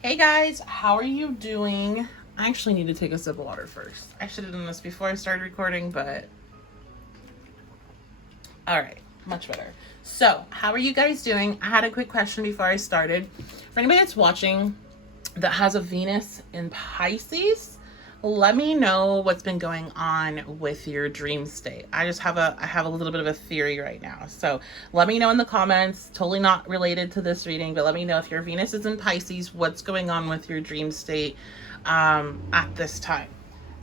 Hey guys, how are you doing? I actually need to take a sip of water first. I should have done this before I started recording, but all right, much better. So, how are you guys doing? I had a quick question before I started. For anybody that's watching that has a Venus in Pisces, let me know what's been going on with your dream state. I have a little bit of a theory right now. So let me know in the comments, totally not related to this reading, but let me know if your Venus is in Pisces, what's going on with your dream state at this time.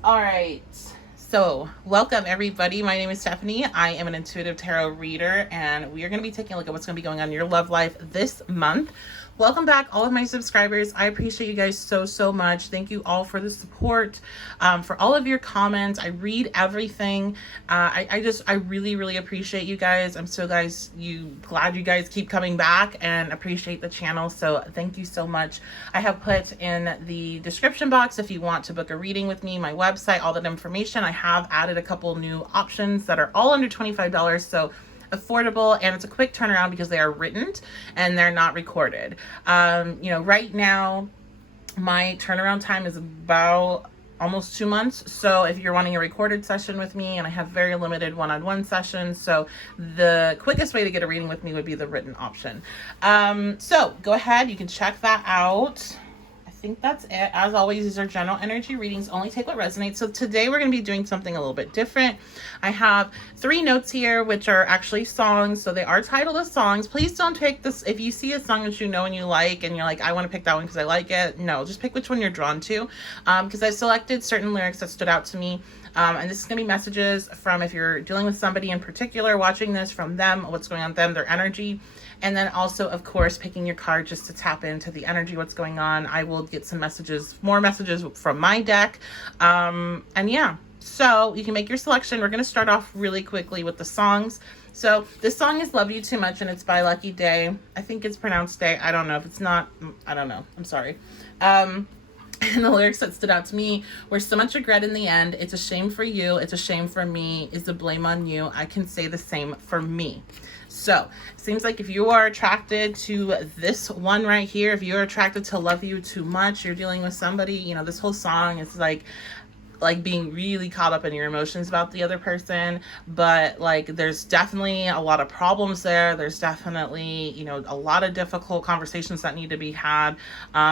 All right. So, welcome everybody. My name is Stephanie. I am an intuitive tarot reader, and we are going to be taking a look at what's going to be going on in your love life this month. Welcome back, all of my subscribers. I appreciate you guys so much. Thank you all for the support, for all of your comments. I read everything. I really appreciate you guys. I'm so glad you guys keep coming back and appreciate the channel. So thank you so much. I have put in the description box if you want to book a reading with me, my website, all that information. I have added a couple new options that are all under $25. So affordable, and it's a quick turnaround because they are written and they're not recorded. Right now my turnaround time is about almost 2 months. So if you're wanting a recorded session with me, and I have very limited one-on-one sessions, so the quickest way to get a reading with me would be the written option. So go ahead, you can check that out. I think that's it. As always, these are general energy readings. Only take what resonates. So today we're going to be doing something a little bit different. I have 3 notes here, which are actually songs. So they are titled as songs. Please don't take this. If you see a song that you know and you like, and you're like, I want to pick that one because I like it. No, just pick which one you're drawn to. Because I've selected certain lyrics that stood out to me. And this is going to be messages from, if you're dealing with somebody in particular, watching this, from them, what's going on with them, their energy. And then also, of course, picking your card just to tap into the energy, what's going on. I will get some messages, more messages from my deck. And yeah, so you can make your selection. We're going to start off really quickly with the songs. So this song is Love You Too Much, and it's by Lucky Day. I think it's pronounced Day. I don't know. If it's not, I don't know. I'm sorry. And the lyrics that stood out to me were, so much regret in the end. It's a shame for you. It's a shame for me. Is the blame on you? I can say the same for me. So it seems like if you are attracted to this one right here, if you're attracted to Love You Too Much, you're dealing with somebody, this whole song is like being really caught up in your emotions about the other person, but like there's definitely a lot of problems there. There's definitely a lot of difficult conversations that need to be had.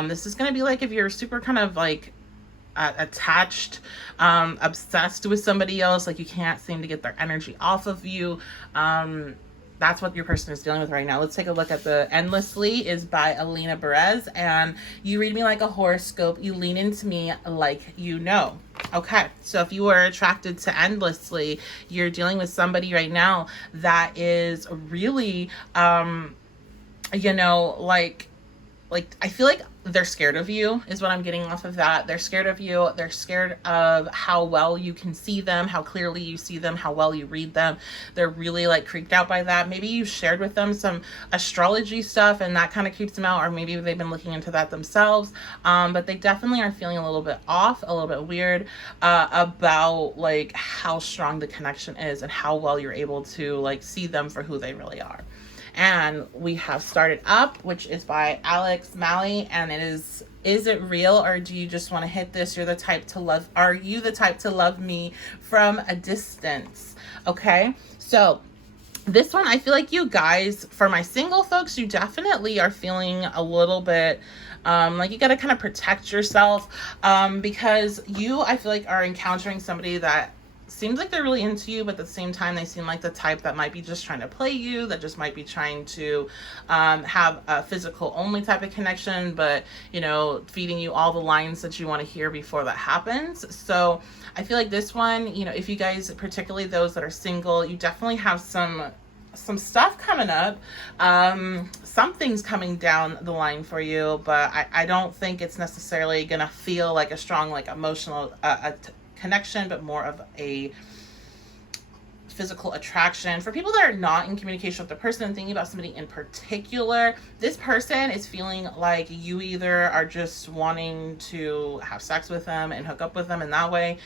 This is going to be like if you're super kind of like attached, obsessed with somebody else, like you can't seem to get their energy off of you. That's what your person is dealing with right now. Let's take a look at the Endlessly is by Alina Perez. And you read me like a horoscope. You lean into me like you know. Okay, so if you are attracted to Endlessly, you're dealing with somebody right now that is really, like I feel like they're scared of you is what I'm getting off of that. They're scared of you. They're scared of how well you can see them, how clearly you see them, how well you read them. They're really like creeped out by that. Maybe you shared with them some astrology stuff and that kind of creeps them out, or maybe they've been looking into that themselves. But they definitely are feeling a little bit off, a little bit weird about like how strong the connection is and how well you're able to like see them for who they really are. And we have Started Up, which is by Alex Malley, and it is it real, or do you just want to hit this? You're the type to love, are you the type to love me from a distance? Okay, so this one, I feel like you guys, for my single folks, you definitely are feeling a little bit like you got to kind of protect yourself, because I feel like are encountering somebody that seems like they're really into you, but at the same time they seem like the type that might be just trying to play you, that just might be trying to have a physical only type of connection, but feeding you all the lines that you want to hear before that happens. So I feel like this one, if you guys, particularly those that are single, you definitely have some stuff coming up. Something's coming down the line for you, but I don't think it's necessarily gonna feel like a strong like emotional connection, but more of a physical attraction. For people that are not in communication with the person and thinking about somebody in particular, this person is feeling like you either are just wanting to have sex with them and hook up with them in that way,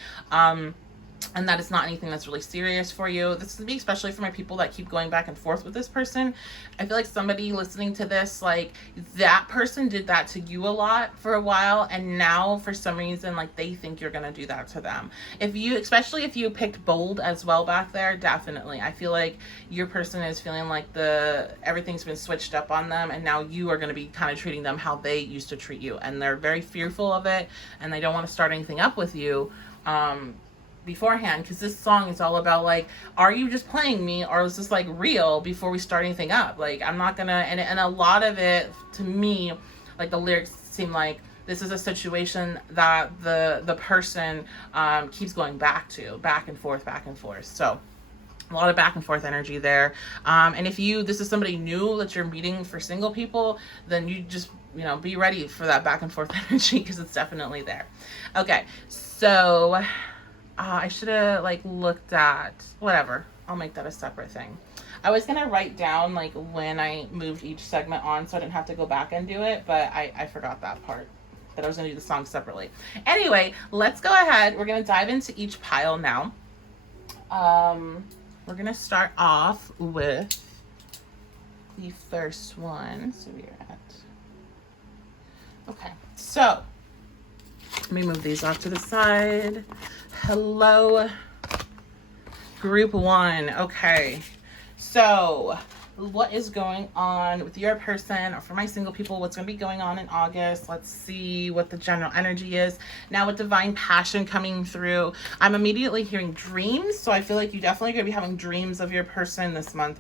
and that it's not anything that's really serious for you. This is me, especially for my people that keep going back and forth with this person. I feel like somebody listening to this, like that person did that to you a lot for a while, and now for some reason, like they think you're gonna do that to them. If you, especially if you picked bold as well back there, definitely. I feel like your person is feeling like everything's been switched up on them, and now you are gonna be kind of treating them how they used to treat you, and they're very fearful of it, and they don't want to start anything up with you. Beforehand, because this song is all about like, are you just playing me, or is this like real before we start anything up? Like, I'm not gonna, and a lot of it to me, like the lyrics seem like this is a situation that the person keeps going back and forth. So a lot of back and forth energy there. And if this is somebody new that you're meeting for single people, then you just, be ready for that back and forth energy, because it's definitely there. Okay, so I should have like looked at, whatever, I'll make that a separate thing. I was gonna write down like when I moved each segment on so I didn't have to go back and do it, but I forgot that part, that I was gonna do the song separately. Anyway, let's go ahead. We're gonna dive into each pile now. We're gonna start off with the first one. So we're at, okay, so let me move these off to the side. Hello, group one. Okay, so what is going on with your person, or for my single people, what's going to be going on in August? Let's see what the general energy is. Now with divine passion coming through, I'm immediately hearing dreams. So I feel like you definitely going to be having dreams of your person this month.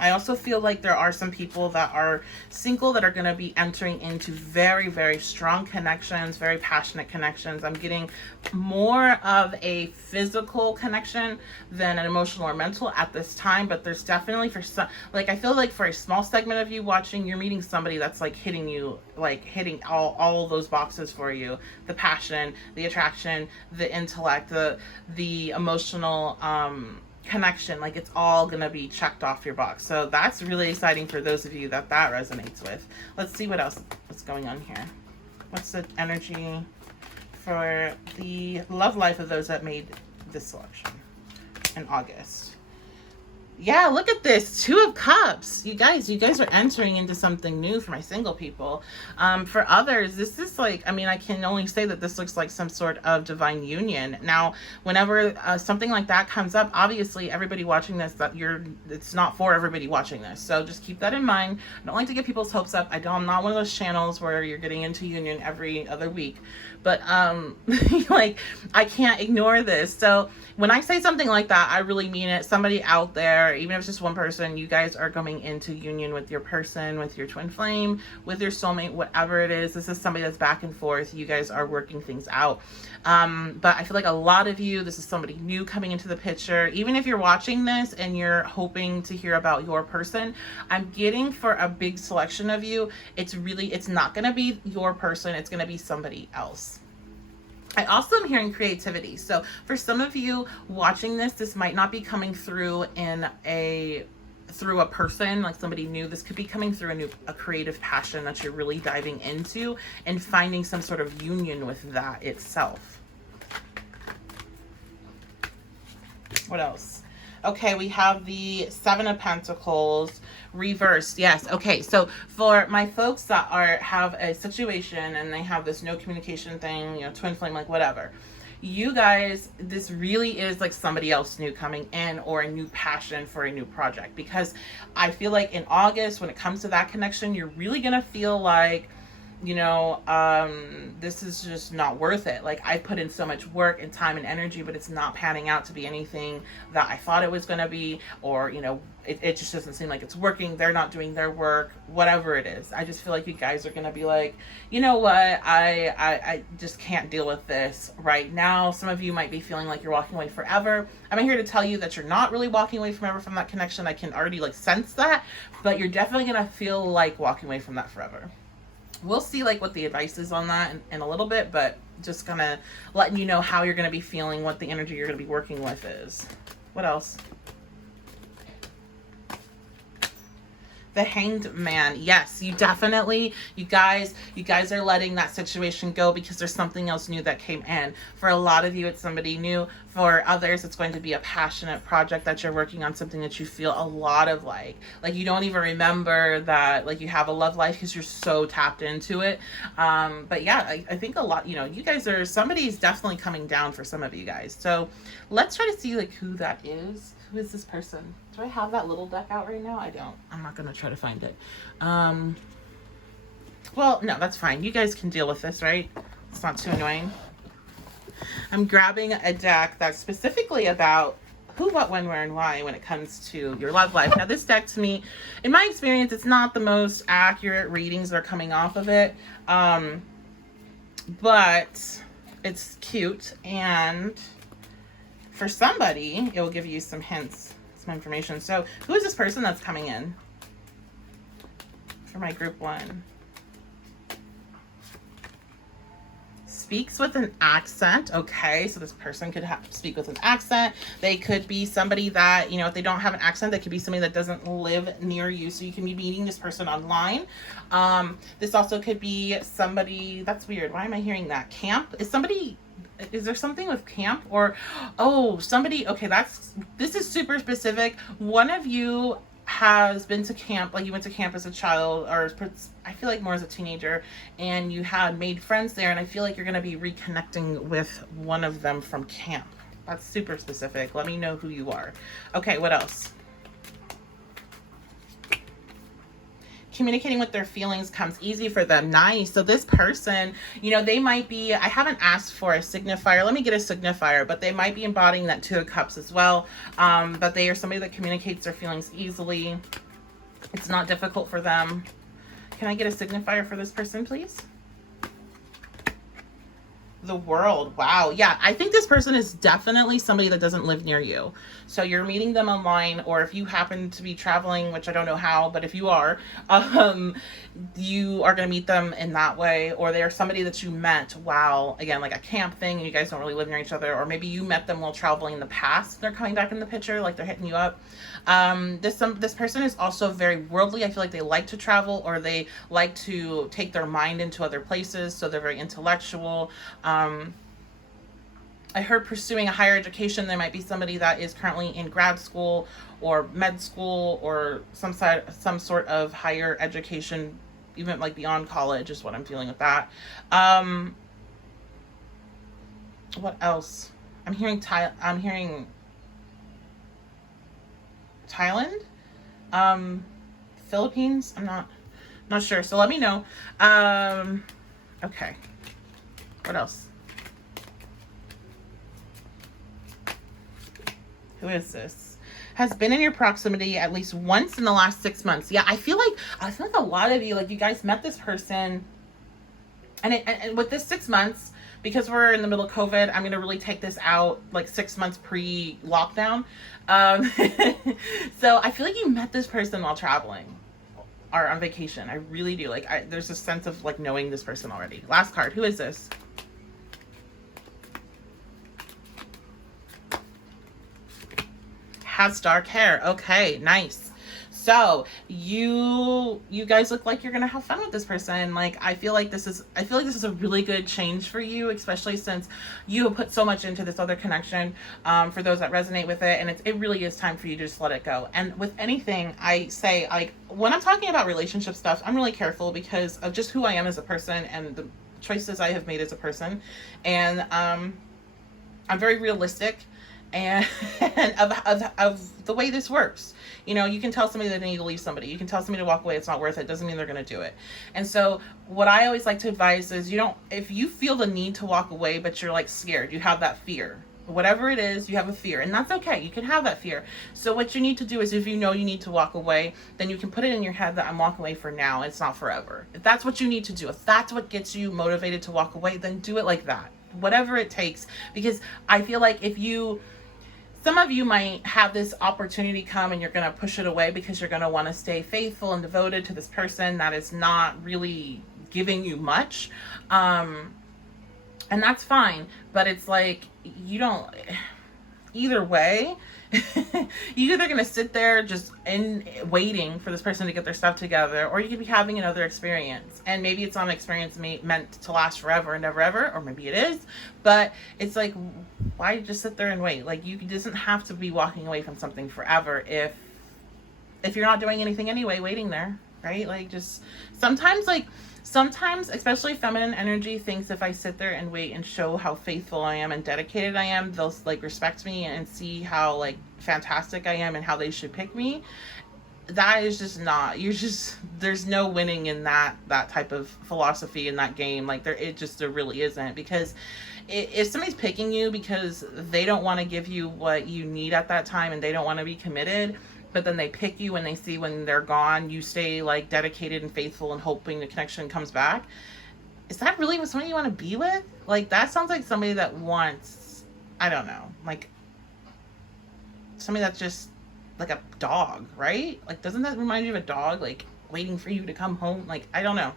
I also feel like there are some people that are single that are going to be entering into very, very strong connections, very passionate connections. I'm getting more of a physical connection than an emotional or mental at this time, but there's definitely for some, like I feel like for a small segment of you watching, you're meeting somebody that's like hitting you, like hitting all those boxes for you. The passion, the attraction, the intellect, the emotional, connection, like it's all gonna be checked off your box. So that's really exciting for those of you that resonates with. Let's see what's going on here. What's the energy for the love life of those that made this selection in August? Yeah, look at this. 2 of Cups. You guys are entering into something new for my single people. For others, this is like, I mean, I can only say that this looks like some sort of divine union. Now, whenever something like that comes up, obviously everybody watching this, it's not for everybody watching this. So just keep that in mind. I don't like to get people's hopes up. I'm not one of those channels where you're getting into union every other week. But like, I can't ignore this. So when I say something like that, I really mean it. Somebody out there, even if it's just one person, you guys are coming into union with your person, with your twin flame, with your soulmate, whatever it is. This is somebody that's back and forth. You guys are working things out. But I feel like a lot of you, this is somebody new coming into the picture. Even if you're watching this and you're hoping to hear about your person, I'm getting for a big selection of you, it's not going to be your person. It's going to be somebody else. I also am hearing creativity. So for some of you watching this might not be coming through through a person, like somebody new. This could be coming through a creative passion that you're really diving into and finding some sort of union with that itself. What else? Okay, we have the 7 of Pentacles reversed. Yes. Okay. So for my folks that have a situation and they have this no communication thing, twin flame, like whatever, you guys, this really is like somebody else new coming in, or a new passion for a new project. Because I feel like in August, when it comes to that connection, you're really going to feel like, this is just not worth it. Like, I put in so much work and time and energy, but it's not panning out to be anything that I thought it was going to be, or, it just doesn't seem like it's working. They're not doing their work, whatever it is. I just feel like you guys are going to be like, you know what? I just can't deal with this right now. Some of you might be feeling like you're walking away forever. I'm here to tell you that you're not really walking away forever from that connection. I can already sense that, but you're definitely going to feel like walking away from that forever. We'll see what the advice is on that in a little bit, but just gonna letting you know how you're gonna be feeling, what the energy you're gonna be working with is. What else? The Hanged Man. Yes, you definitely, you guys are letting that situation go because there's something else new that came in. For a lot of you, it's somebody new. For others, it's going to be a passionate project that you're working on, something that you feel a lot of like you don't even remember that like you have a love life because you're so tapped into it. But yeah, I think a lot, you guys are, somebody's definitely coming down for some of you guys. So let's try to see like who that is. Who is this person? Do I have that little deck out right now? I don't. I'm not going to try to find it. Well, no, that's fine. You guys can deal with this, right? It's not too annoying. I'm grabbing a deck that's specifically about who, what, when, where, and why when it comes to your love life. Now, this deck to me, in my experience, it's not the most accurate readings that are coming off of it. But it's cute, and for somebody, it will give you some hints, some information. So who is this person that's coming in for my group 1? Speaks with an accent. Okay, so this person could speak with an accent. They could be somebody that, if they don't have an accent, they could be somebody that doesn't live near you. So you can be meeting this person online. This also could be somebody, that's weird. Why am I hearing that? Camp? Is there something with camp or, somebody, okay, this is super specific. One of you has been to camp, like you went to camp as a child, or I feel like more as a teenager, and you had made friends there, and I feel like you're going to be reconnecting with one of them from camp. That's super specific. Let me know who you are. Okay, what else? Communicating with their feelings comes easy for them. Nice. So this person, they might be, I haven't asked for a signifier. Let me get a signifier, but they might be embodying that 2 of Cups as well. But they are somebody that communicates their feelings easily. It's not difficult for them. Can I get a signifier for this person, please? The World. Wow. Yeah, I think this person is definitely somebody that doesn't live near you. So you're meeting them online, or if you happen to be traveling, which I don't know how, but if you are, you are going to meet them in that way. Or they're somebody that you met while, again, like a camp thing, and you guys don't really live near each other. Or maybe you met them while traveling in the past. They're coming back in the picture, like they're hitting you up. This person is also very worldly. I feel like they like to travel, or they like to take their mind into other places. So they're very intellectual. I heard pursuing a higher education. There might be somebody that is currently in grad school or med school or some sort of higher education, even like beyond college is what I'm feeling with that. What else? I'm hearing Thailand, Philippines. I'm not sure. So let me know. Okay. What else? Who is this? Has been in your proximity at least once in the last 6 months. Yeah, I feel like a lot of you, like you guys met this person, and with this 6 months, because we're in the middle of COVID, I'm gonna really take this out like 6 months pre-lockdown. So I feel like you met this person while traveling or on vacation. I really do. Like there's a sense of like knowing this person already. Last card. Who is this? Has dark hair. Okay, nice. So you guys look like you're gonna have fun with this person. Like I feel like this is a really good change for you, especially since you have put so much into this other connection. For those that resonate with it, and it really is time for you to just let it go. And with anything, I say, like when I'm talking about relationship stuff, I'm really careful because of just who I am as a person and the choices I have made as a person. And I'm very realistic and of the way this works. You can tell somebody that they need to leave somebody. You can tell somebody to walk away. It's not worth it. Doesn't mean they're going to do it. And so what I always like to advise is if you feel the need to walk away, but you're like scared, you have that fear, whatever it is, you have a fear, and that's okay. You can have that fear. So what you need to do is, if you know you need to walk away, then you can put it in your head that I'm walking away for now. It's not forever. If that's what you need to do, if that's what gets you motivated to walk away, then do it like that, whatever it takes. Because I feel like some of you might have this opportunity come and you're going to push it away because you're going to want to stay faithful and devoted to this person that is not really giving you much. And that's fine. But it's like, either way, you're either going to sit there just waiting for this person to get their stuff together, or you could be having another experience. And maybe it's not an experience meant to last forever and never ever, or maybe it is. But it's like, why just sit there and wait? Like, you doesn't have to be walking away from something forever if you're not doing anything anyway, waiting there, right? Like, just sometimes, especially feminine energy, thinks if I sit there and wait and show how faithful I am and dedicated I am, they'll like respect me and see how like fantastic I am and how they should pick me. That is just not, there's no winning in that type of philosophy in that game. Like, there really isn't, because if somebody's picking you because they don't want to give you what you need at that time and they don't want to be committed, but then they pick you and they see when they're gone, you stay like dedicated and faithful and hoping the connection comes back. Is that really what somebody you want to be with? Like, that sounds like somebody that wants, I don't know, like somebody that's just like a dog, right? Like, doesn't that remind you of a dog, like waiting for you to come home? Like, I don't know.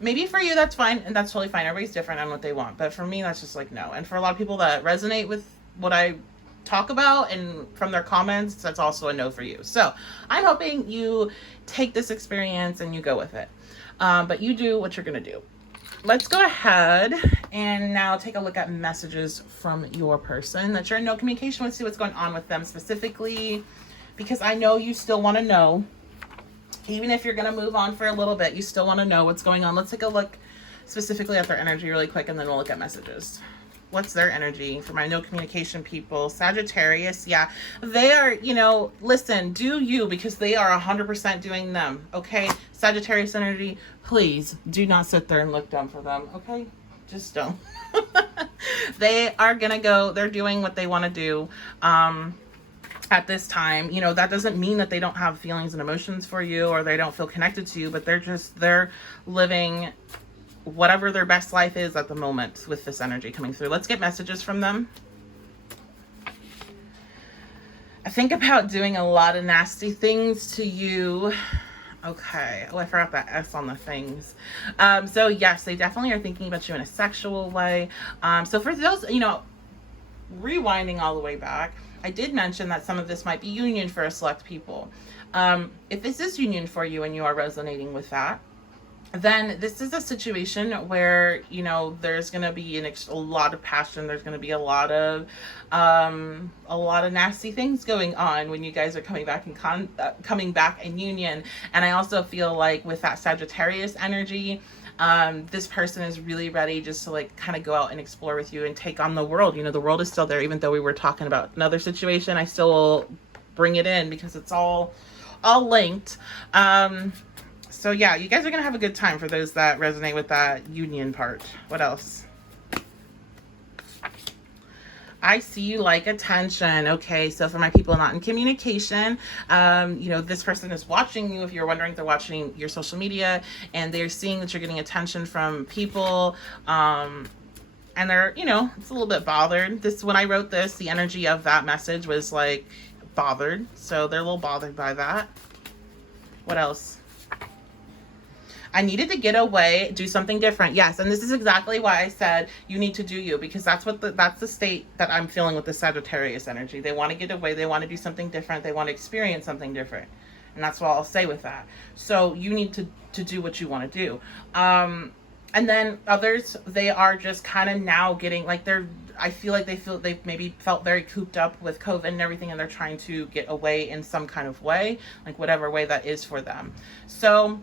Maybe for you that's fine, and that's totally fine. Everybody's different on what they want. But for me, that's just like, no. And for a lot of people that resonate with what I talk about and from their comments, that's also a no for you. So I'm hoping you take this experience and you go with it, but you do what you're gonna do. Let's go ahead and now take a look at messages from your person that you're in no communication with. See what's going on with them specifically, because I know you still want to know. Even if you're going to move on for a little bit, you still want to know what's going on. Let's take a look specifically at their energy really quick, and then we'll look at messages. What's their energy for my no communication people? Sagittarius, yeah. They are, listen, do you, because they are 100% doing them, okay? Sagittarius energy, please do not sit there and look dumb for them, okay? Just don't. They are going to go, they're doing what they want to do. At this time, that doesn't mean that they don't have feelings and emotions for you or they don't feel connected to you, but they're living whatever their best life is at the moment with this energy coming through. Let's get messages from them. I think about doing a lot of nasty things to you. Okay. Oh, I forgot that S on the things. So yes, they definitely are thinking about you in a sexual way. So for those, rewinding all the way back, I did mention that some of this might be union for a select people. If this is union for you and you are resonating with that, then this is a situation where, there's going to be a lot of passion. There's going to be a lot of nasty things going on when you guys are coming back in union. And I also feel like with that Sagittarius energy, this person is really ready just to like kind of go out and explore with you and take on the world. The world is still there, even though we were talking about another situation. I still will bring it in because it's all linked. So yeah, you guys are gonna have a good time for those that resonate with that union part. What else? I see you like attention. Okay, so for my people not in communication, this person is watching you. If you're wondering, they're watching your social media and they're seeing that you're getting attention from people. And they're, it's a little bit bothered. When I wrote this, the energy of that message was like bothered. So they're a little bothered by that. What else? I needed to get away, do something different. Yes, and this is exactly why I said you need to do you, because that's the state that I'm feeling with the Sagittarius energy. They want to get away, they want to do something different, they want to experience something different. And that's what I'll say with that. So you need to do what you want to do. And then others, they are just kind of now getting like I feel like they've maybe felt very cooped up with COVID and everything, and they're trying to get away in some kind of way, like whatever way that is for them. So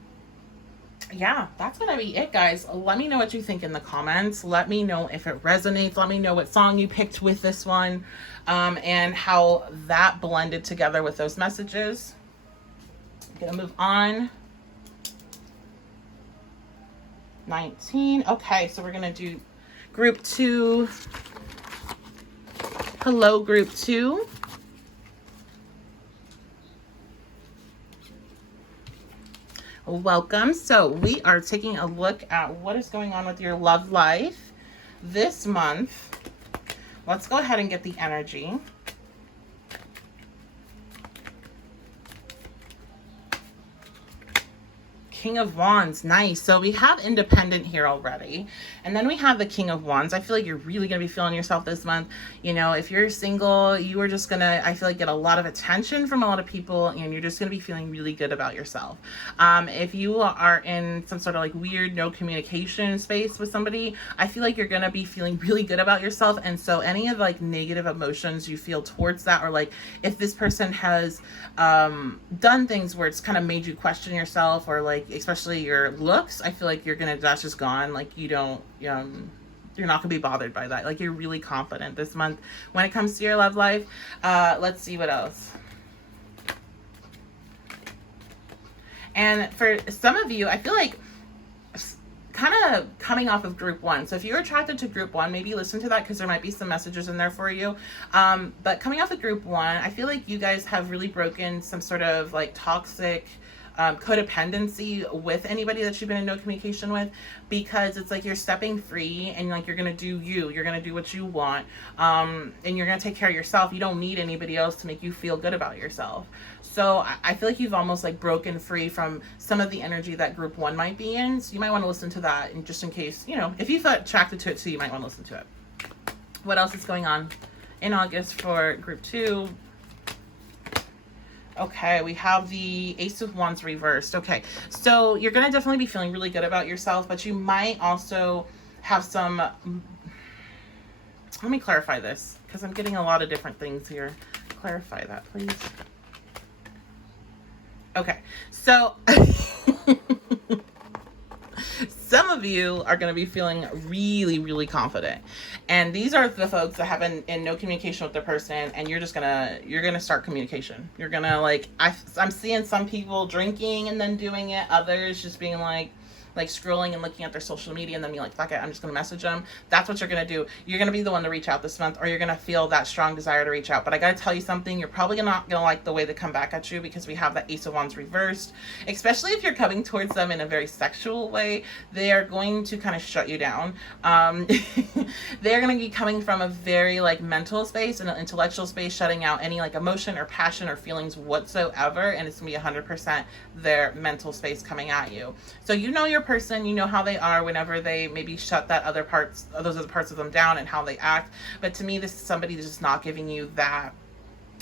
yeah, that's gonna be it, guys. Let me know what you think in the comments. Let me know if it resonates. Let me know what song you picked with this one, and how that blended together with those messages. I'm gonna move on. 19. Okay, so we're gonna do group 2. Hello, group 2. Welcome. So we are taking a look at what is going on with your love life this month. Let's go ahead and get the energy. King of Wands. Nice. So we have Independent here already. And then we have the King of Wands. I feel like you're really going to be feeling yourself this month. You know, if you're single, you are just going to, I feel like, get a lot of attention from a lot of people, and you're just going to be feeling really good about yourself. If you are in some sort of like weird no communication space with somebody, I feel like you're going to be feeling really good about yourself. And so any of like negative emotions you feel towards that, or like if this person has done things where it's kind of made you question yourself, or like especially your looks, I feel like that's just gone. Like you don't you're not gonna be bothered by that. Like you're really confident this month when it comes to your love life. Let's see what else. And for some of you, I feel like kind of coming off of group one. So if you're attracted to group one, maybe listen to that, because there might be some messages in there for you. But coming off of group one, I feel like you guys have really broken some sort of like toxic codependency with anybody that you've been in no communication with, because it's like you're stepping free and like you're gonna do you're gonna do what you want, and you're gonna take care of yourself. You don't need anybody else to make you feel good about yourself. So I feel like you've almost like broken free from some of the energy that group one might be in. So you might want to listen to that, and just in case, you know, if you felt attracted to it too, you might want to listen to it. What else is going on in August for group two? Okay, we have the Ace of Wands reversed. Okay, so you're going to definitely be feeling really good about yourself, but you might also have some... Let me clarify this, because I'm getting a lot of different things here. Clarify that, please. Okay, so... Some of you are going to be feeling really, really confident. And these are the folks that have been in no communication with their person, and you're going to start communication. You're going to like, I'm seeing some people drinking and then doing it. Others just being like scrolling and looking at their social media and then being like, fuck it, I'm just going to message them. That's what you're going to do. You're going to be the one to reach out this month, or you're going to feel that strong desire to reach out. But I got to tell you something, you're probably not going to like the way they come back at you, because we have the Ace of Wands reversed. Especially if you're coming towards them in a very sexual way, they are going to kind of shut you down. They're going to be coming from a very like mental space and an intellectual space, shutting out any like emotion or passion or feelings whatsoever. And it's going to be 100% their mental space coming at you. So you know your person, you know how they are whenever they maybe shut those other parts of them down and how they act. But to me, this is somebody that's just not giving you that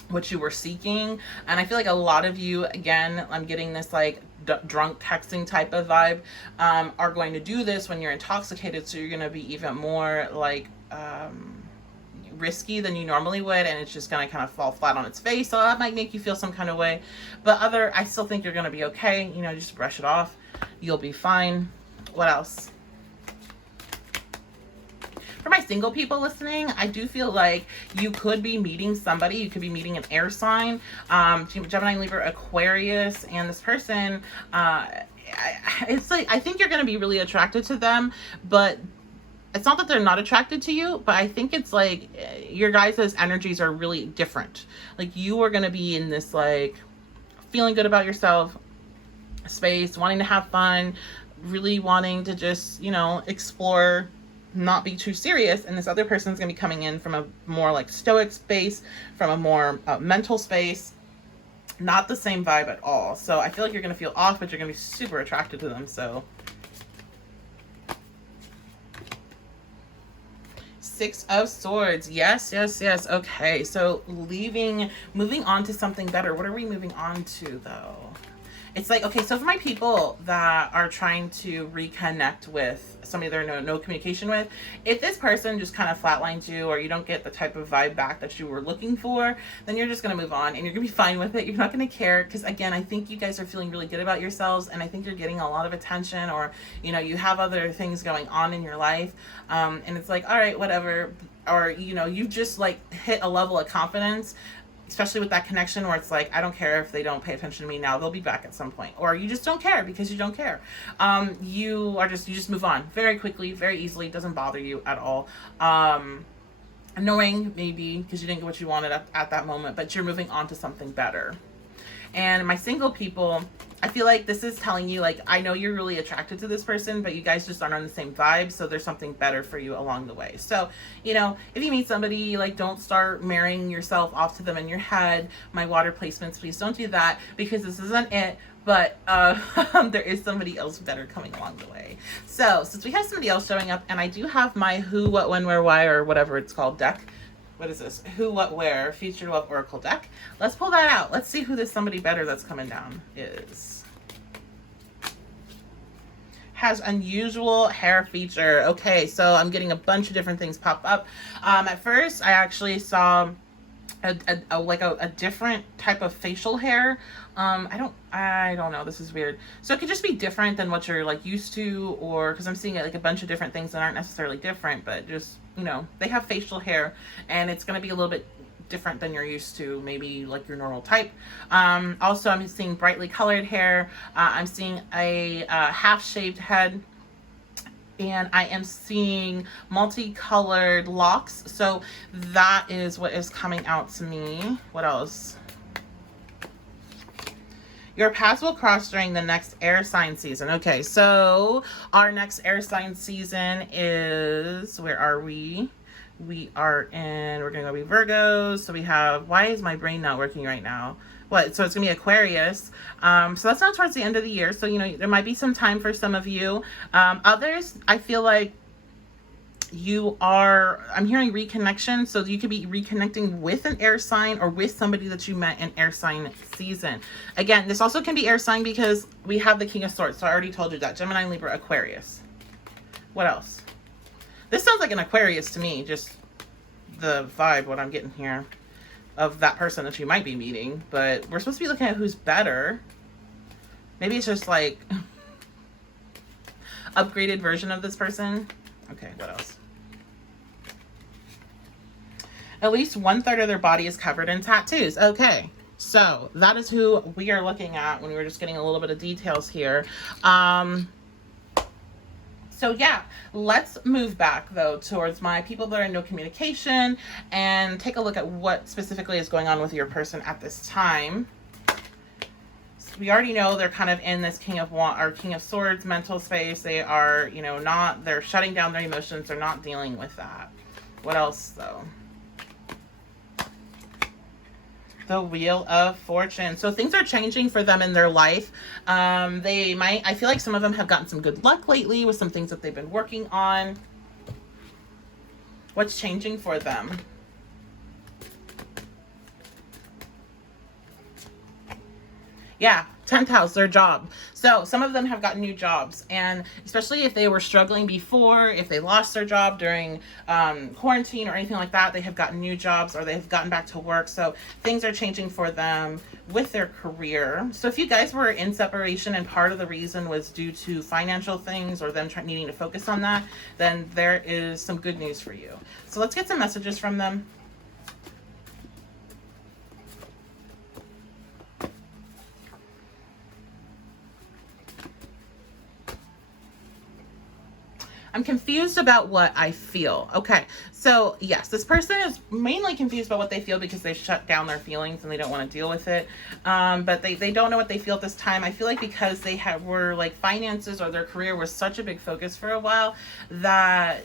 what you were seeking. And I feel like a lot of you, again, I'm getting this like drunk texting type of vibe, are going to do this when you're intoxicated. So you're going to be even more like risky than you normally would, and it's just going to kind of fall flat on its face. So that might make you feel some kind of way, but I still think you're going to be okay. You know, just brush it off. You'll be fine. What else? For my single people listening, I do feel like you could be meeting somebody. You could be meeting an air sign, Gemini, Libra, Aquarius, and this person, it's like, I think you're going to be really attracted to them, but it's not that they're not attracted to you, but I think it's like your guys' energies are really different. Like you are going to be in this like feeling good about yourself space, wanting to have fun, really wanting to just, you know, explore, not be too serious. And this other person's going to be coming in from a more like stoic space, from a more mental space. Not the same vibe at all. So I feel like you're going to feel off, but you're going to be super attracted to them. So Six of Swords. Yes. Okay. So moving on to something better. What are we moving on to though? It's like, okay, so for my people that are trying to reconnect with somebody they're no communication with, if this person just kind of flatlines you, or you don't get the type of vibe back that you were looking for, then you're just going to move on and you're going to be fine with it. You're not going to care, because again, I think you guys are feeling really good about yourselves, and I think you're getting a lot of attention, or, you know, you have other things going on in your life, and it's like, all right, whatever, or, you know, you've just like hit a level of confidence, especially with that connection where it's like, I don't care if they don't pay attention to me now, they'll be back at some point. Or you just don't care because you don't care. You just move on very quickly, very easily. It doesn't bother you at all. Annoying maybe because you didn't get what you wanted at that moment, but you're moving on to something better. And my single people, I feel like this is telling you, like, I know you're really attracted to this person, but you guys just aren't on the same vibe, so there's something better for you along the way. So, you know, if you meet somebody, like, don't start marrying yourself off to them in your head. My water placements, please don't do that, because this isn't it. But there is somebody else better coming along the way. So since we have somebody else showing up, and I do have my who, what, when, where, why, or whatever it's called deck. What is this? Who, what, where, Future Love Oracle deck. Let's pull that out. Let's see who this somebody better that's coming down is. Has unusual hair feature. Okay, so I'm getting a bunch of different things pop up. At first, I actually saw a different type of facial hair. I don't know. This is weird. So it could just be different than what you're like used to, or because I'm seeing like a bunch of different things that aren't necessarily different, but just, you know, they have facial hair and it's going to be a little bit different than you're used to, maybe like your normal type. Also, I'm seeing brightly colored hair. I'm seeing a half shaved head. And I am seeing multicolored locks. So that is what is coming out to me. What else? Your paths will cross during the next air sign season. Okay, so our next air sign season is, where are we? We're going to go be Virgos. So we have, why is my brain not working right now? What? So it's going to be Aquarius. So that's not towards the end of the year. So, you know, there might be some time for some of you. Others, I feel like I'm hearing reconnection. So you could be reconnecting with an air sign or with somebody that you met in air sign season. Again, this also can be air sign because we have the King of Swords. So I already told you that. Gemini, Libra, Aquarius. What else? This sounds like an Aquarius to me. Just the vibe, what I'm getting here of that person that you might be meeting. But we're supposed to be looking at who's better. Maybe it's just like upgraded version of this person. Okay, what else? At least 1/3 of their body is covered in tattoos. Okay, so that is who we are looking at when we were just getting a little bit of details here. So yeah, let's move back though towards my people that are in no communication and take a look at what specifically is going on with your person at this time. So we already know they're kind of in this King of Swords mental space. They are, you know, they're shutting down their emotions. They're not dealing with that. What else though? The Wheel of Fortune. So things are changing for them in their life. I feel like some of them have gotten some good luck lately with some things that they've been working on. What's changing for them? Yeah, 10th house, their job. So some of them have gotten new jobs, and especially if they were struggling before, if they lost their job during quarantine or anything like that, they have gotten new jobs or they have gotten back to work. So things are changing for them with their career. So if you guys were in separation and part of the reason was due to financial things or them needing to focus on that, then there is some good news for you. So let's get some messages from them. I'm confused about what I feel. Okay, so yes, this person is mainly confused about what they feel because they've shut down their feelings and they don't want to deal with it. But they don't know what they feel at this time. I feel like because they were like finances or their career was such a big focus for a while that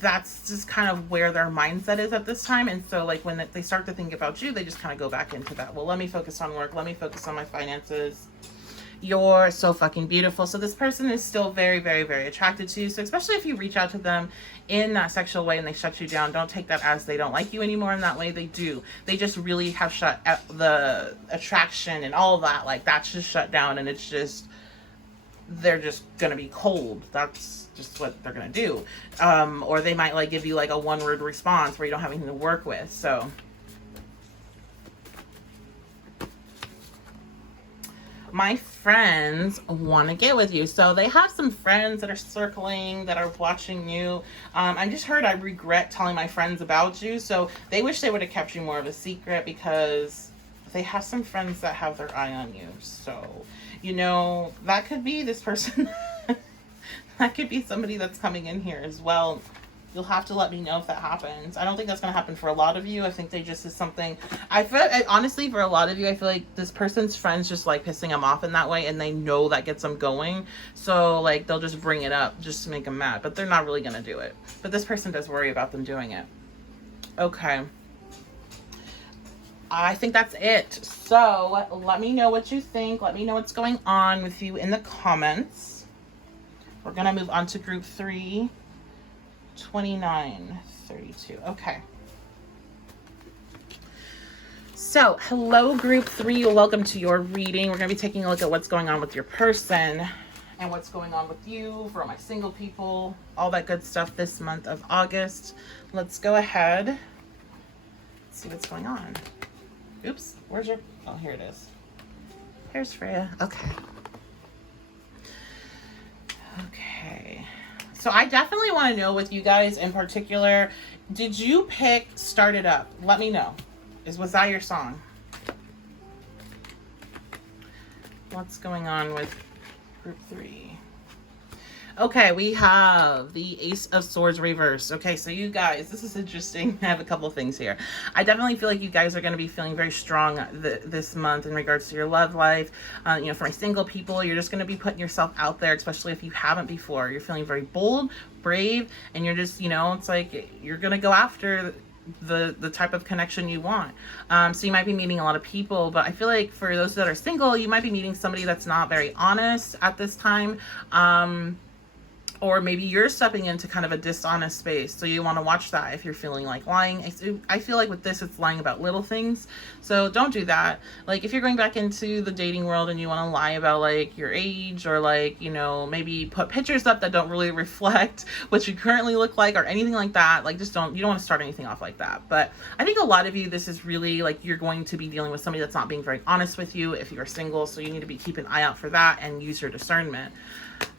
that's just kind of where their mindset is at this time. And so like when they start to think about you, they just kind of go back into that. Well, let me focus on work. Let me focus on my finances. You're so fucking beautiful. So this person is still very, very, very attracted to you. So especially if you reach out to them in that sexual way and they shut you down, don't take that as they don't like you anymore in that way. They do. They just really have shut the attraction and all of that. Like that's just shut down, and it's just, they're just gonna be cold. That's just what they're gonna do. Or they might like give you like a one-word response where you don't have anything to work with. So my friends want to get with you. So they have some friends that are circling, that are watching you. I just heard I regret telling my friends about you. So they wish they would have kept you more of a secret because they have some friends that have their eye on you. So, you know, that could be this person. That could be somebody that's coming in here as well. You'll have to let me know if that happens. I don't think that's going to happen for a lot of you. I think they just is something. Honestly, for a lot of you, I feel like this person's friends just like pissing them off in that way, and they know that gets them going. So like they'll just bring it up just to make them mad, but they're not really going to do it. But this person does worry about them doing it. Okay. I think that's it. So let me know what you think. Let me know what's going on with you in the comments. We're going to move on to group 3, 29, 32. Okay. So, hello group 3. Welcome to your reading. We're going to be taking a look at what's going on with your person and what's going on with you for all my single people, all that good stuff this month of August. Let's go ahead. See what's going on. Oops, where's your, oh, here it is. Here's Freya. Okay. Okay. So I definitely want to know with you guys in particular, did you pick Start It Up? Let me know. Was that your song? What's going on with group 3? Okay, we have the Ace of Swords reversed. Okay, so you guys, this is interesting. I have a couple of things here. I definitely feel like you guys are going to be feeling very strong this month in regards to your love life. You know, for my single people, you're just going to be putting yourself out there, especially if you haven't before. You're feeling very bold, brave, and you're just, you know, it's like you're going to go after the type of connection you want. So you might be meeting a lot of people, but I feel like for those that are single, you might be meeting somebody that's not very honest at this time. Or maybe you're stepping into kind of a dishonest space. So you want to watch that if you're feeling like lying. I feel like with this, it's lying about little things. So don't do that. Like if you're going back into the dating world and you want to lie about like your age or like, you know, maybe put pictures up that don't really reflect what you currently look like or anything like that. Like just you don't want to start anything off like that. But I think a lot of you, this is really like you're going to be dealing with somebody that's not being very honest with you if you're single. So you need to keep an eye out for that and use your discernment.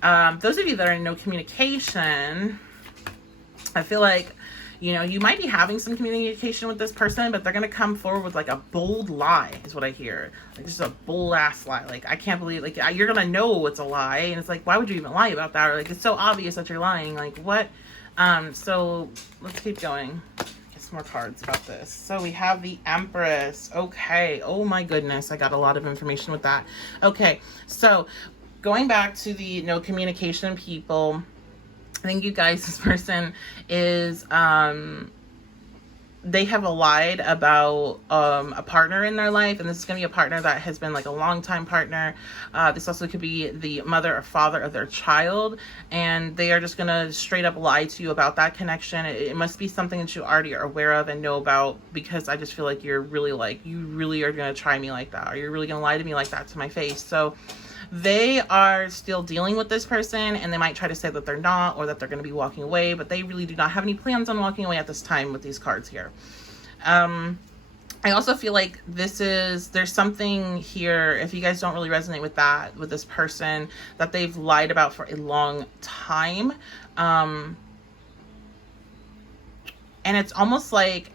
Those of you that are in no communication, I feel like, you know, you might be having some communication with this person, but they're going to come forward with like a bold lie is what I hear. Like just a bold ass lie. Like, I can't believe, like, you're going to know it's a lie. And it's like, why would you even lie about that? Or like, it's so obvious that you're lying. Like what? So let's keep going. Get some more cards about this. So we have the Empress. Okay. Oh my goodness. I got a lot of information with that. Okay. So going back to the no communication people, I think you guys, this person is, they have lied about a partner in their life, and this is going to be a partner that has been like a long time partner. This also could be the mother or father of their child, and they are just going to straight up lie to you about that connection. It must be something that you already are aware of and know about, because I just feel like you're really like, you really are going to try me like that, or you're really going to lie to me like that to my face. So they are still dealing with this person, and they might try to say that they're not, or that they're going to be walking away, but they really do not have any plans on walking away at this time with these cards here. I also feel like there's something here, if you guys don't really resonate with that, with this person, that they've lied about for a long time. And it's almost like,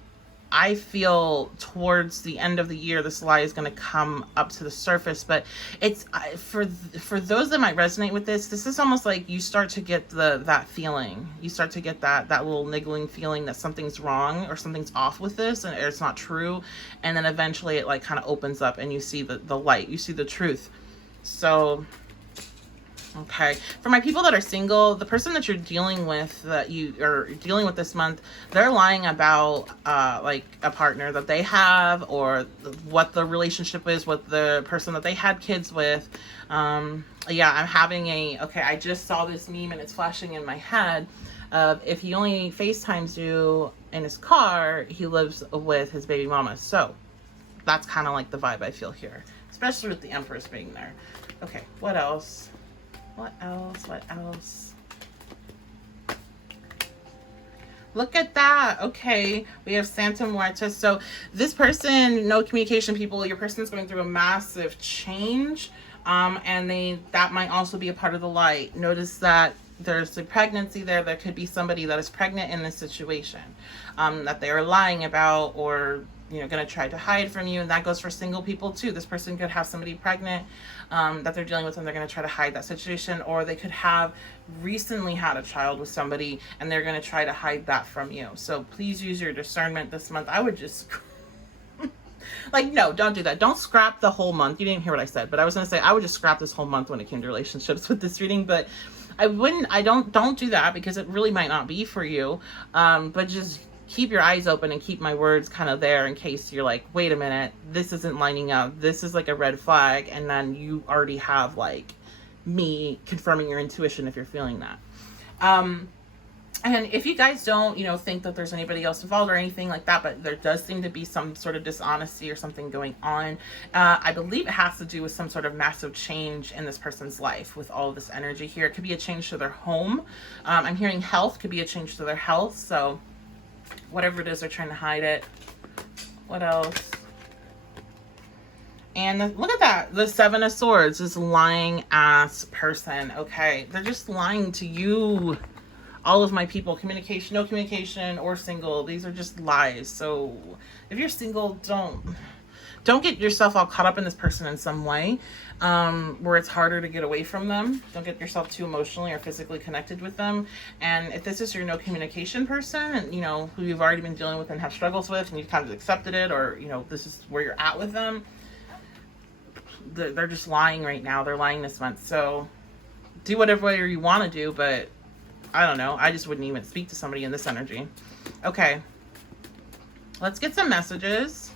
I feel towards the end of the year, this lie is going to come up to the surface, but it's for those that might resonate with this is almost like you start to get that feeling. You start to get that little niggling feeling that something's wrong or something's off with this, and it's not true. And then eventually it like kind of opens up and you see the light, you see the truth. So, okay, for my people that are single, the person that you're dealing with, that you are dealing with this month, they're lying about like a partner that they have, or what the relationship is with the person that they had kids with. Yeah, I'm having okay, I just saw this meme and it's flashing in my head of, if he only FaceTimes you in his car, he lives with his baby mama. So that's kind of like the vibe I feel here, especially with the Empress being there. Okay, what else? What else? Look at that. Okay, we have Santa Muerta. So this person, no communication people, your person is going through a massive change. And that might also be a part of the light. Notice that there's a pregnancy there. There could be somebody that is pregnant in this situation, that they are lying about, or going to try to hide from you. And that goes for single people too. This person could have somebody pregnant that they're dealing with, and they're going to try to hide that situation. Or they could have recently had a child with somebody, and they're going to try to hide that from you. So please use your discernment this month. I would just like, no, don't do that. Don't scrap the whole month. You didn't hear what I said, but I was going to say I would just scrap this whole month when it came to relationships with this reading. But I don't do that, because it really might not be for you. But just keep your eyes open and keep my words kind of there in case you're like, wait a minute, this isn't lining up. This is like a red flag. And then you already have like me confirming your intuition if you're feeling that. And if you guys don't, think that there's anybody else involved or anything like that, but there does seem to be some sort of dishonesty or something going on, I believe it has to do with some sort of massive change in this person's life with all of this energy here. It could be a change to their home. I'm hearing health could be a change to their health. So whatever it is, they're trying to hide it. What else? And look at that. The Seven of Swords, this lying ass person. Okay. They're just lying to you. All of my people, communication, no communication, or single. These are just lies. So if you're single, don't get yourself all caught up in this person in some way where it's harder to get away from them. Don't get yourself too emotionally or physically connected with them. And if this is your no communication person and, who you've already been dealing with and have struggles with and you've kind of accepted it, or, this is where you're at with them, they're just lying right now. They're lying this month. So do whatever you want to do, but I don't know. I just wouldn't even speak to somebody in this energy. Okay. Let's get some messages.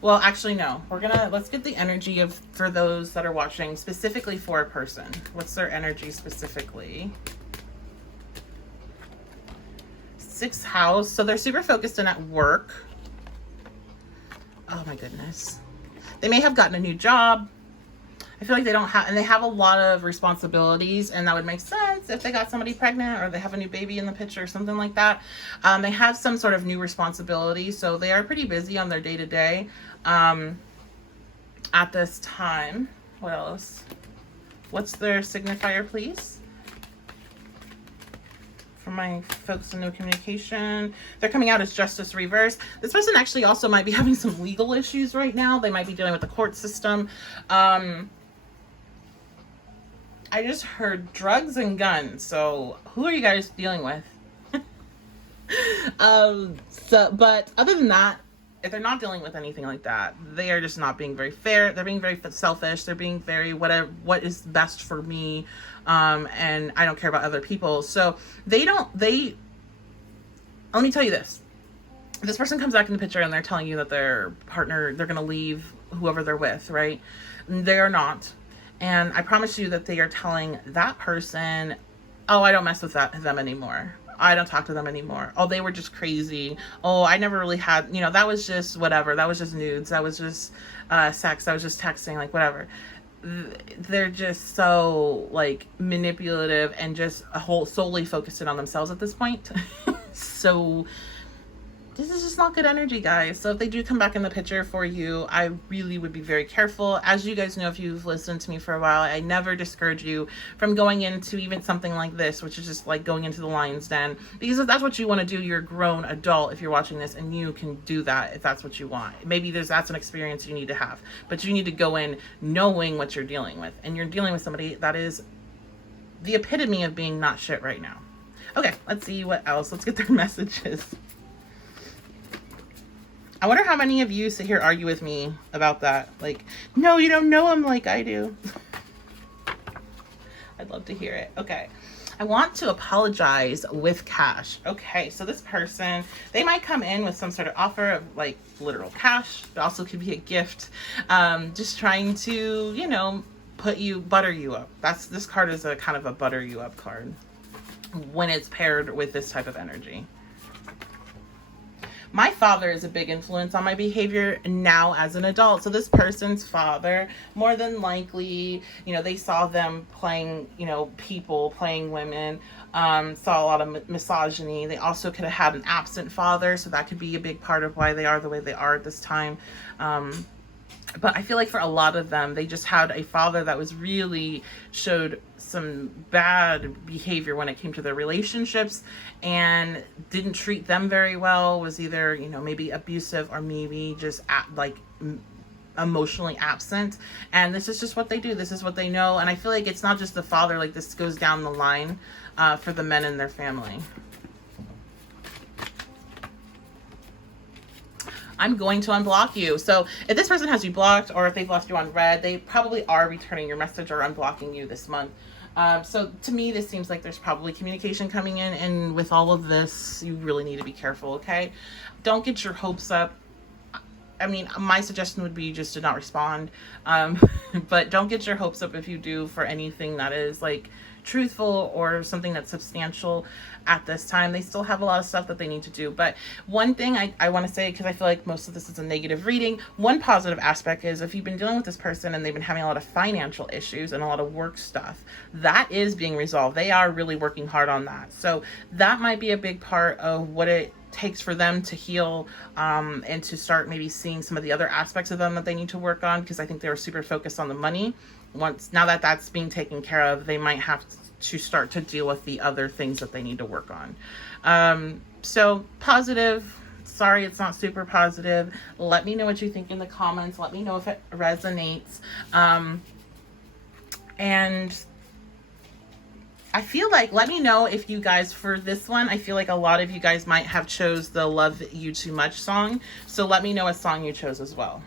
Well, actually, no. Let's get the energy for those that are watching, specifically for a person. What's their energy specifically? 6th house. So they're super focused in at work. Oh my goodness. They may have gotten a new job. I feel like they don't have, and they have a lot of responsibilities, and that would make sense if they got somebody pregnant or they have a new baby in the picture or something like that. They have some sort of new responsibility, so they are pretty busy on their day-to-day at this time. What else? What's their signifier, please? For my folks in no communication, they're coming out as justice reverse. This person actually also might be having some legal issues right now. They might be dealing with the court system. I just heard drugs and guns. So who are you guys dealing with? But other than that, if they're not dealing with anything like that, they are just not being very fair. They're being very selfish. They're being very what is best for me. And I don't care about other people. So let me tell you this. If this person comes back in the picture and they're telling you that their partner, they're going to leave whoever they're with, right? They are not. And I promise you that they are telling that person, oh, I don't mess with them anymore. I don't talk to them anymore. Oh, they were just crazy. Oh, I never really had, that was just whatever. That was just nudes. That was just sex. That was just texting, like whatever. They're just so like manipulative and just solely focused in on themselves at this point. So this is just not good energy, guys. So if they do come back in the picture for you, I really would be very careful. As you guys know, if you've listened to me for a while, I never discourage you from going into even something like this, which is just like going into the lion's den. Because if that's what you want to do, you're a grown adult if you're watching this, and you can do that if that's what you want. Maybe that's an experience you need to have. But you need to go in knowing what you're dealing with. And you're dealing with somebody that is the epitome of being not shit right now. Okay, let's see what else. Let's get their messages. I wonder how many of you sit here argue with me about that. Like, no, you don't know him like I do. I'd love to hear it. Okay. I want to apologize with cash. Okay, so this person, they might come in with some sort of offer of like literal cash. It also could be a gift. Just trying to, butter you up. This card is a kind of a butter you up card when it's paired with this type of energy. My father is a big influence on my behavior now as an adult. So this person's father, more than likely, they saw them playing, people, playing women, saw a lot of misogyny. They also could have had an absent father. So that could be a big part of why they are the way they are at this time. But I feel like for a lot of them, they just had a father that was really showed some bad behavior when it came to their relationships and didn't treat them very well, was either, maybe abusive or maybe just emotionally absent. And this is just what they do. This is what they know. And I feel like it's not just the father, like this goes down the line for the men in their family. I'm going to unblock you. So if this person has you blocked or if they've left you on red, they probably are returning your message or unblocking you this month. So to me, this seems like there's probably communication coming in, and with all of this, you really need to be careful, okay? Don't get your hopes up. I mean, my suggestion would be just to not respond. But don't get your hopes up if you do for anything that is like truthful or something that's substantial at this time. They still have a lot of stuff that they need to do. But one thing I want to say, because I feel like most of this is a negative reading, one positive aspect is if you've been dealing with this person and they've been having a lot of financial issues and a lot of work stuff, that is being resolved. They are really working hard on that. So that might be a big part of what it takes for them to heal, and to start maybe seeing some of the other aspects of them that they need to work on, because I think they were super focused on the money. Now that that's being taken care of, they might have to start to deal with the other things that they need to work on. So positive. Sorry, it's not super positive. Let me know what you think in the comments. Let me know if it resonates. And I feel like, let me know if you guys, for this one, I feel like a lot of you guys might have chose the Love You Too Much song. So let me know what song you chose as well.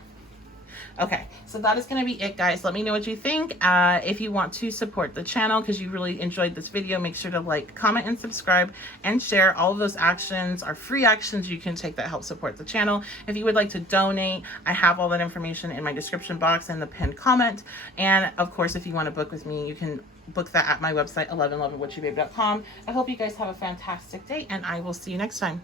Okay, so that is going to be it, guys. Let me know what you think. If you want to support the channel because you really enjoyed this video, make sure to like, comment, and subscribe, and share. All of those actions are free actions you can take that help support the channel. If you would like to donate, I have all that information in my description box and the pinned comment. And of course, if you want to book with me, you can book that at my website, 11loveandwhatchubabe.com. I hope you guys have a fantastic day, and I will see you next time.